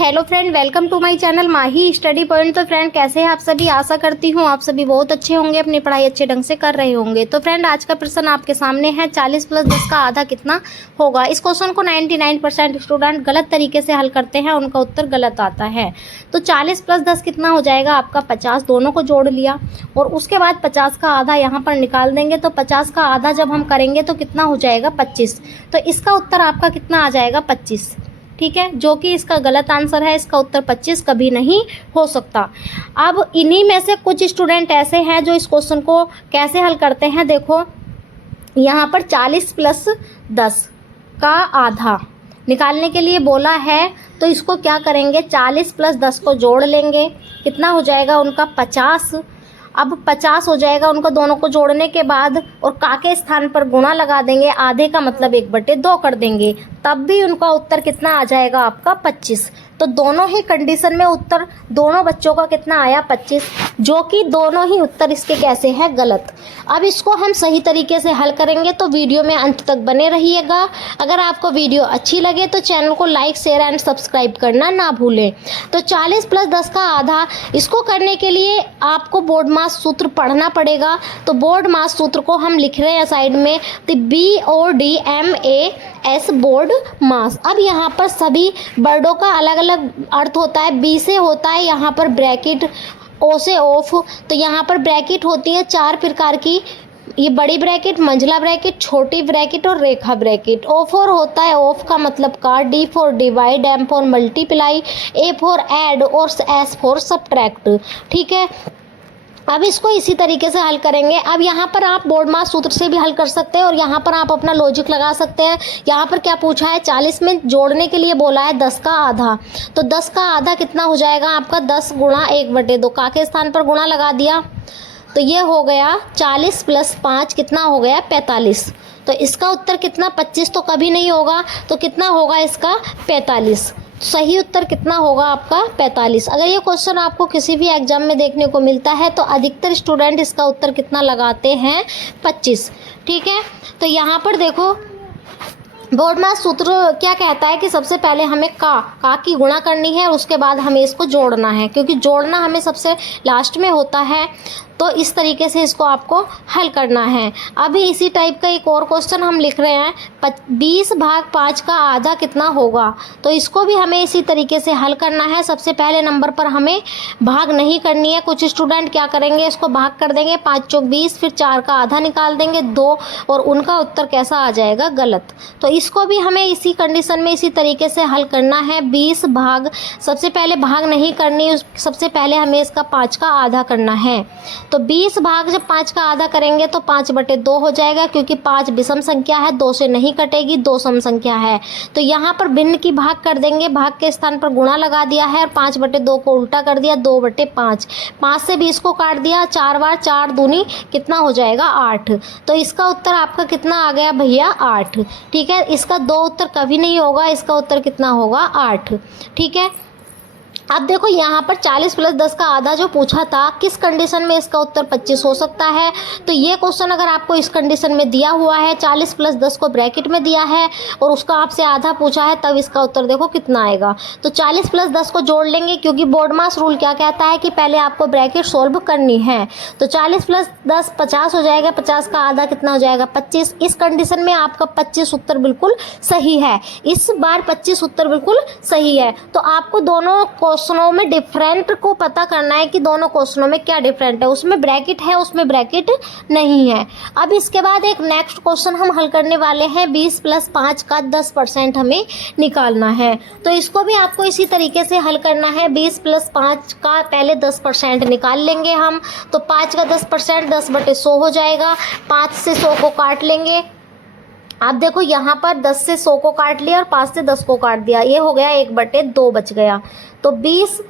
Hello friend, welcome to my channel Mahi study point. तो friend कैसे हैं आप सभी? आशा करती हूँ आप सभी बहुत अच्छे होंगे, अपनी पढ़ाई अच्छे ढंग से कर रहे होंगे। तो फ्रेंड आज का प्रश्न आपके सामने है, 40 + 10 का आधा कितना होगा। इस क्वेश्चन को 99% स्टूडेंट गलत तरीके से हल करते हैं, उनका उत्तर गलत आता है। तो 40 + 10 कितना हो जाएगा आपका 50, दोनों को जोड़ लिया और उसके बाद 50 का आधा यहाँ पर निकाल देंगे। तो 50 का आधा जब हम करेंगे तो कितना हो जाएगा 25। तो इसका उत्तर आपका कितना आ जाएगा 25, ठीक है, जो कि इसका गलत आंसर है। इसका उत्तर 25 कभी नहीं हो सकता। अब इन्हीं में से कुछ स्टूडेंट ऐसे हैं जो इस क्वेश्चन को कैसे हल करते हैं। देखो यहाँ पर 40 + 10 का आधा निकालने के लिए बोला है, तो इसको क्या करेंगे 40 + 10 को जोड़ लेंगे, कितना हो जाएगा उनका 50। अब 50 हो जाएगा उनको दोनों को जोड़ने के बाद, और का के स्थान पर गुणा लगा देंगे, आधे का मतलब 1/2 कर देंगे, तब भी उनका उत्तर कितना आ जाएगा आपका 25। तो दोनों ही कंडीशन में उत्तर दोनों बच्चों का कितना आया 25, जो कि दोनों ही उत्तर इसके कैसे हैं गलत। अब इसको हम सही तरीके से हल करेंगे, तो वीडियो में अंत तक बने रहिएगा। अगर आपको वीडियो अच्छी लगे तो चैनल को लाइक शेयर एंड सब्सक्राइब करना ना भूलें। तो 40 + 10 का आधा, इसको करने के लिए आपको बोर्ड मास सूत्र पढ़ना पड़ेगा। तो बोर्ड मास सूत्र को हम लिख रहे हैं साइड में, तो BODMAS बोर्ड मास। अब यहाँ पर सभी वर्डों का अलग अलग अर्थ होता है। B से होता है यहाँ पर ब्रैकेट, O से ऑफ। तो यहाँ पर ब्रैकेट होती है 4 प्रकार की, ये बड़ी ब्रैकेट, मंझला ब्रैकेट, छोटी ब्रैकेट और रेखा ब्रैकेट। O फॉर होता है ऑफ का मतलब काट, D for divide, M for multiply, A for add और S फॉर सब्ट्रैक्ट, ठीक है। अब इसको इसी तरीके से हल करेंगे। अब यहाँ पर आप बोर्ड मास सूत्र से भी हल कर सकते हैं और यहाँ पर आप अपना लॉजिक लगा सकते हैं। यहाँ पर क्या पूछा है, 40 में जोड़ने के लिए बोला है 10 का आधा। तो 10 का आधा कितना हो जाएगा आपका 10 × 1/2, का के स्थान पर गुणा लगा दिया, तो ये हो गया 40 + 5 कितना हो गया 45। तो इसका उत्तर कितना 25 तो कभी नहीं होगा, तो कितना होगा इसका 45। सही उत्तर कितना होगा आपका 45। अगर ये क्वेश्चन आपको किसी भी एग्जाम में देखने को मिलता है तो अधिकतर स्टूडेंट इसका उत्तर कितना लगाते हैं 25, ठीक है। तो यहाँ पर देखो बोर्ड मास सूत्र क्या कहता है कि सबसे पहले हमें का की गुणा करनी है और उसके बाद हमें इसको जोड़ना है, क्योंकि जोड़ना हमें सबसे लास्ट में होता है। तो इस तरीके से इसको आपको हल करना है। अभी इसी टाइप का एक और क्वेश्चन हम लिख रहे हैं, 20/5 का आधा कितना होगा। तो इसको भी हमें इसी तरीके से हल करना है। सबसे पहले नंबर पर हमें भाग नहीं करनी है। कुछ स्टूडेंट क्या करेंगे, इसको भाग कर देंगे, 5 × 20, फिर 4 का आधा निकाल देंगे 2, और उनका उत्तर कैसा आ जाएगा गलत। तो इसको भी हमें इसी कंडीशन में इसी तरीके से हल करना है। 20 भाग, सबसे पहले भाग नहीं करनी, सबसे पहले हमें इसका 5 का आधा करना है। तो 20 भाग जब 5 का आधा करेंगे तो 5/2 हो जाएगा, क्योंकि 5 विषम संख्या है, 2 से नहीं कटेगी, 2 सम संख्या है। तो यहाँ पर भिन्न की भाग कर देंगे, भाग के स्थान पर गुणा लगा दिया है और 5/2 को उल्टा कर दिया, 2/5। 5 से 20 को काट दिया, 4 बार, 4 दूनी कितना हो जाएगा 8। तो इसका उत्तर आपका कितना आ गया भैया 8, ठीक है। इसका 2 उत्तर कभी नहीं होगा, इसका उत्तर कितना होगा 8, ठीक है। अब देखो यहाँ पर 40 + 10 का आधा जो पूछा था, किस कंडीशन में इसका उत्तर 25 हो सकता है। तो ये क्वेश्चन अगर आपको इस कंडीशन में दिया हुआ है, 40 + 10 को ब्रैकेट में दिया है और उसका आपसे आधा पूछा है, तब इसका उत्तर देखो कितना आएगा। तो 40 + 10 को जोड़ लेंगे, क्योंकि बोर्ड मास रूल क्या कहता है कि पहले आपको ब्रैकेट सोल्व करनी है। तो 40 + 10 50 हो जाएगा, 50 का आधा कितना हो जाएगा 25। इस कंडीशन में आपका 25 उत्तर बिल्कुल सही है। इस बार 25 उत्तर बिल्कुल सही है। तो आपको दोनों क्वेश्चनों में डिफरेंट को पता करना है कि दोनों क्वेश्चनों में क्या डिफरेंट है, उसमें ब्रैकेट है, उसमें ब्रैकेट नहीं है। अब इसके बाद एक नेक्स्ट क्वेश्चन हम हल करने वाले हैं, 20 + 5 का 10% हमें निकालना है। तो इसको भी आपको इसी तरीके से हल करना है। 20 + 5 का पहले 10% निकाल लेंगे हम, तो 5 का 10% 10/100 हो जाएगा। 5 से 100 को काट लेंगे। आप देखो यहाँ पर 10 से 100 को काट लिया और 5 से 10 को काट दिया, ये हो गया 1/2 बच गया। तो 20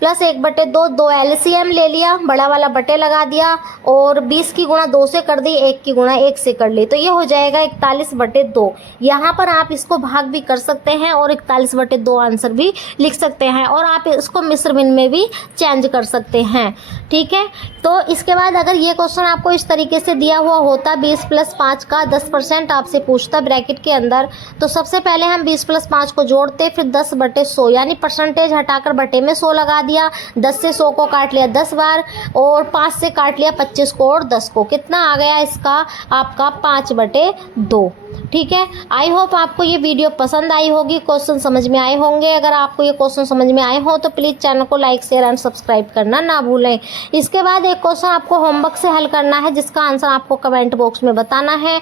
प्लस 1/2, 2 LCM ले लिया, बड़ा वाला बटे लगा दिया और 20 की गुणा 2 से कर दी, 1 की गुणा 1 से कर ली, तो ये हो जाएगा 41/2। यहाँ पर आप इसको भाग भी कर सकते हैं और 41/2 आंसर भी लिख सकते हैं और आप इसको मिस्र भिन्न में भी चेंज कर सकते हैं। ठीक है, तो इसके बाद अगर ये क्वेश्चन आपको इस तरीके से दिया हुआ होता 20 + 5 का 10% आपसे पूछता ब्रैकेट के अंदर, तो सबसे पहले हम 20 + 5 को जोड़ते, फिर 10/100 यानी परसेंटेज हटाकर बटे में 100 लगा दिया, 10 से 100 को काट लिया 10 बार और 5 से काट लिया 25 को और 10 को, कितना आ गया इसका आपका 5/2। ठीक है, आई होप आपको ये वीडियो पसंद आई होगी, क्वेश्चन समझ में आए होंगे। अगर आपको ये क्वेश्चन समझ में आए हो तो प्लीज़ चैनल को लाइक, शेयर एंड सब्सक्राइब करना ना भूलें। इसके बाद एक क्वेश्चन आपको होमवर्क से हल करना है जिसका आंसर आपको कमेंट बॉक्स में बताना है।